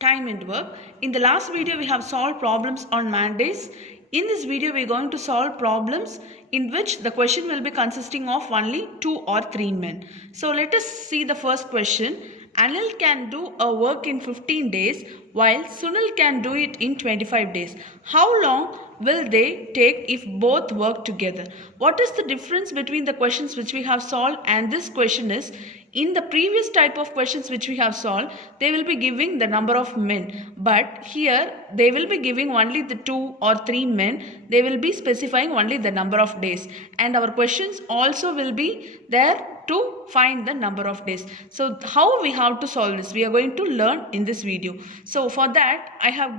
time and work. In the last video we have solved problems on man days. In this video we are going to solve problems in which the question will be consisting of only 2 or 3 men. So let us see the first question. Anil can do a work in 15 days while Sunil can do it in 25 days. How long will they take if both work together? What is the difference between the questions which we have solved and this question is, in the previous type of questions which we have solved, they will be giving the number of men. But here they will be giving only the 2 or 3 men. They will be specifying only the number of days. And our questions also will be there to find the number of days. So how we have to solve this? We are going to learn in this video. So for that I have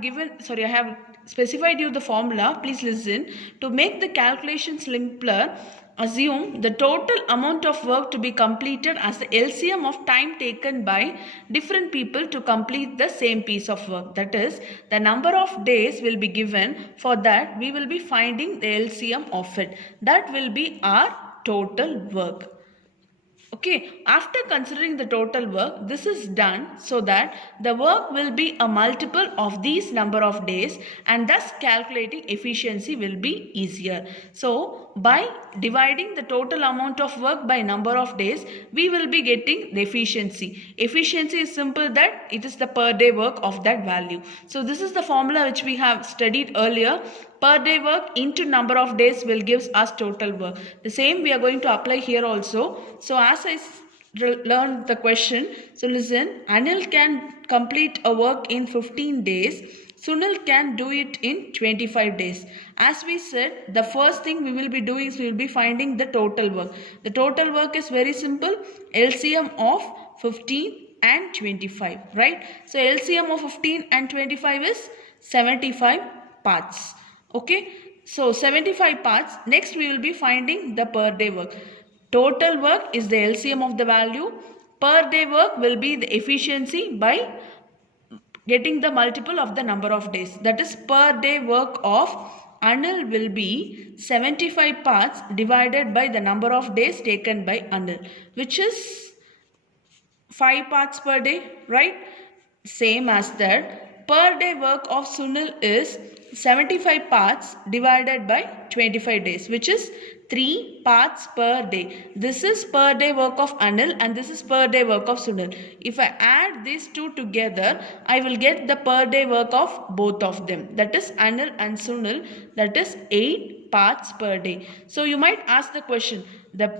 specified you the formula. Please listen. To make the calculation simpler, assume the total amount of work to be completed as the LCM of time taken by different people to complete the same piece of work. That is, the number of days will be given. For that we will be finding the LCM of it. That will be our total work. Okay, after considering the total work, this is done so that the work will be a multiple of these number of days, and thus calculating efficiency will be easier. So by dividing the total amount of work by number of days, we will be getting the efficiency. Efficiency is simple, that it is the per day work of that value. So this is the formula which we have studied earlier. Per day work into number of days will gives us total work. The same we are going to apply here also. So as I learned the question, so listen. Anil can complete a work in 15 days. Sunil can do it in 25 days. As we said, the first thing we will be doing is we will be finding the total work. The total work is very simple. LCM of 15 and 25, right? So LCM of 15 and 25 is 75 parts. Okay, so 75 parts. Next we will be finding the per day work. Total work is the LCM of the value. Per day work will be the efficiency by getting the multiple of the number of days. That is, per day work of Anil will be 75 parts divided by the number of days taken by Anil, which is 5 parts per day, right? Same as that, per day work of Sunil is 75 parts divided by 25 days, which is 3 parts per day. This is per day work of Anil and this is per day work of Sunil. If I add these two together, I will get the per day work of both of them. That is Anil and Sunil. That is 8 parts per day. So you might ask the question, the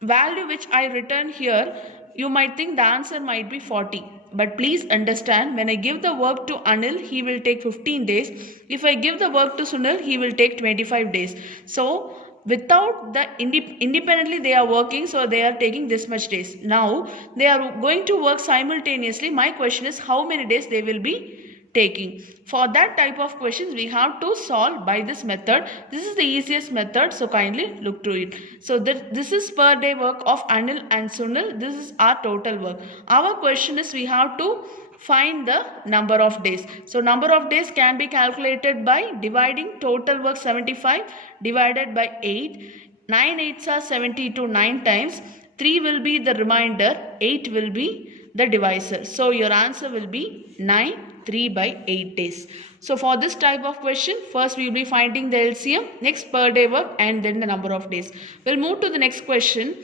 value which I return here, you might think the answer might be 40. But please understand, when I give the work to Anil, he will take 15 days. If I give the work to Sunil, he will take 25 days. So without the independently they are working, so they are taking this much days. Now they are going to work simultaneously. My question is, how many days they will be taking? For that type of questions we have to solve by this method. This is the easiest method, so kindly look through it. So this is per day work of Anil and Sunil. This is our total work. Our question is, we have to find the number of days. So number of days can be calculated by dividing total work 75 divided by 8. 9 8s are 72 9 times. 3 will be the remainder, 8 will be the divisor. So your answer will be 9 3 by 8 days. So for this type of question, first we will be finding the LCM, next per day work, and then the number of days. We'll move to the next question.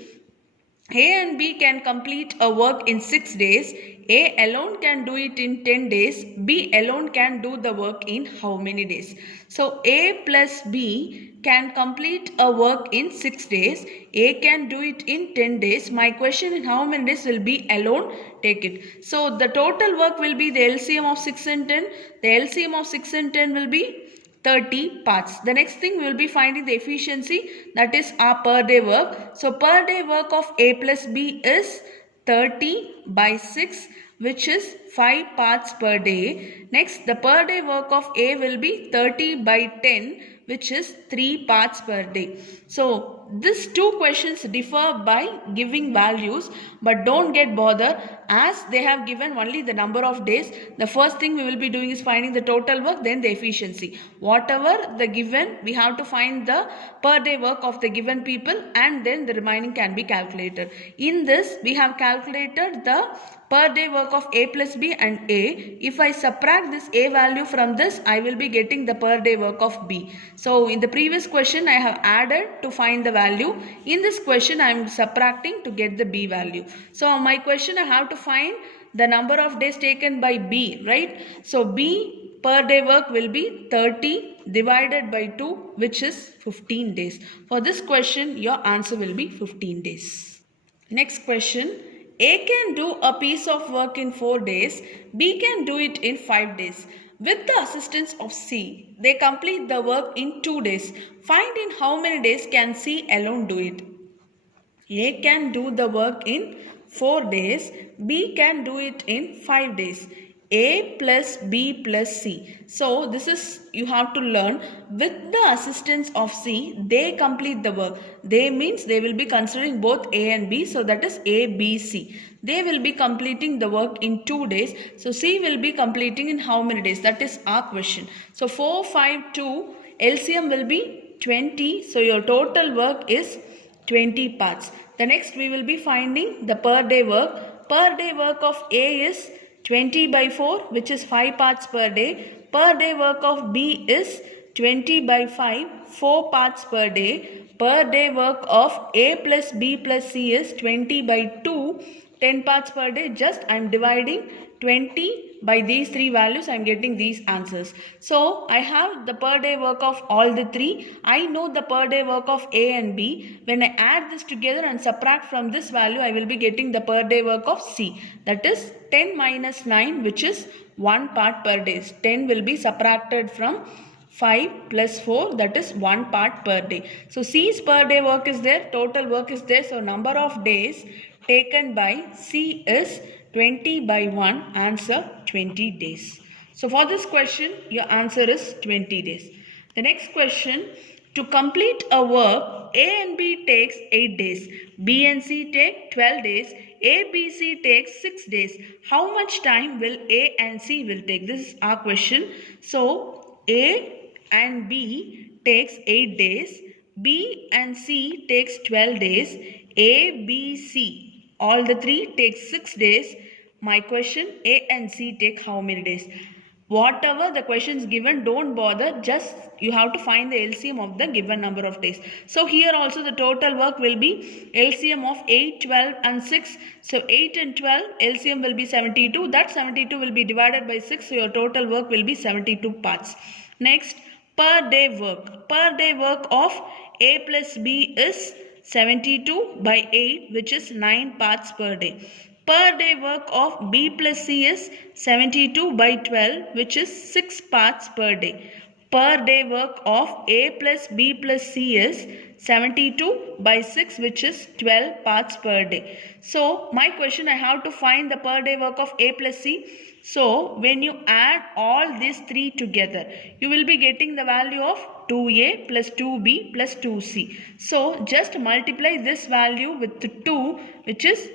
A and B can complete a work in 6 days. A alone can do it in 10 days. B alone can do the work in how many days? So A plus B can complete a work in 6 days. A can do it in 10 days. My question in how many days will be alone? Take it. So the total work will be the LCM of 6 and 10. The LCM of 6 and 10 will be 30 parts. The next thing we will be finding the efficiency, that is our per day work. So per day work of A plus B is 30 by 6, which is 5 parts per day. Next, the per day work of A will be 30 by 10, which is 3 parts per day. So these two questions differ by giving values, but don't get bothered, as they have given only the number of days. The first thing we will be doing is finding the total work, then the efficiency. Whatever the given, we have to find the per day work of the given people, and then the remaining can be calculated. In this, we have calculated the per day work of A plus B and A. If I subtract this A value from this, I will be getting the per day work of B. So in the previous question, I have added to find the value. In this question, I am subtracting to get the B value. So my question, I have to find the number of days taken by B, right? So B per day work will be 30 divided by 2, which is 15 days. For this question, your answer will be 15 days. Next question. A can do a piece of work in 4 days. B can do it in 5 days. With the assistance of C, they complete the work in 2 days. Find in how many days can C alone do it. A can do the work in 4 days. B can do it in 5 days. A plus B plus C. So this is, you have to learn, with the assistance of C, they complete the work. They means they will be considering both A and B. So that is A, B, C. They will be completing the work in 2 days. So C will be completing in how many days? That is our question. So 4, 5, 2, LCM will be 20. So your total work is 20 parts. The next we will be finding the per day work. Per day work of A is 20 by 4, which is 5 parts per day. Per day work of B is 20 by 5, 4 parts per day. Per day work of A plus B plus C is 20 by 2, 10 parts per day. Just I am dividing 20 by these 3 values. I am getting these answers. So I have the per day work of all the 3. I know the per day work of A and B. When I add this together and subtract from this value, I will be getting the per day work of C. That is 10 minus 9, which is 1 part per day. 10 will be subtracted from 5 plus 4, that is 1 part per day. So C's per day work is there, total work is there. So number of days taken by C is 20 by 1, answer 20 days. So for this question, your answer is 20 days. The next question, to complete a work, A and B takes 8 days, B and C take 12 days, A, B, C takes 6 days. How much time will A and C will take? This is our question. So A and B takes 8 days, B and C takes 12 days, A, B, C, all the 3 takes 6 days. My question, A and C take how many days? Whatever the questions given, don't bother, just you have to find the LCM of the given number of days. So here also the total work will be LCM of 8, 12 and 6. So 8 and 12, LCM will be 72. That 72 will be divided by 6. So your total work will be 72 parts. Next, per day work. Per day work of A plus B is 72 by 8, which is 9 parts per day. Per day work of B plus C is 72 by 12, which is 6 parts per day. Per day work of A plus B plus C is 72 by 6, which is 12 parts per day. So my question, I have to find the per day work of A plus C. So when you add all these 3 together, you will be getting the value of 2A plus 2B plus 2C. So just multiply this value with 2, which is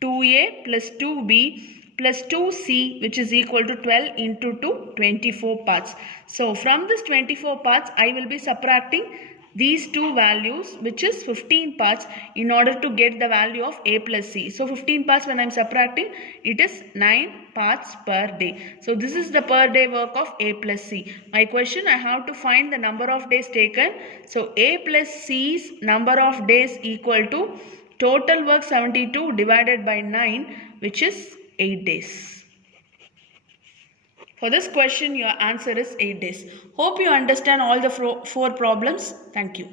2A plus 2B plus 2C, which is equal to 12 into 2, 24 parts. So from this 24 parts, I will be subtracting these 2 values, which is 15 parts, in order to get the value of A plus C. So 15 parts when I am subtracting, it is 9 parts per day. So this is the per day work of A plus C. My question, I have to find the number of days taken. So A plus C's number of days equal to total work 72 divided by 9, which is 8 days. For this question, your answer is 8 days. Hope you understand all the 4 problems. Thank you.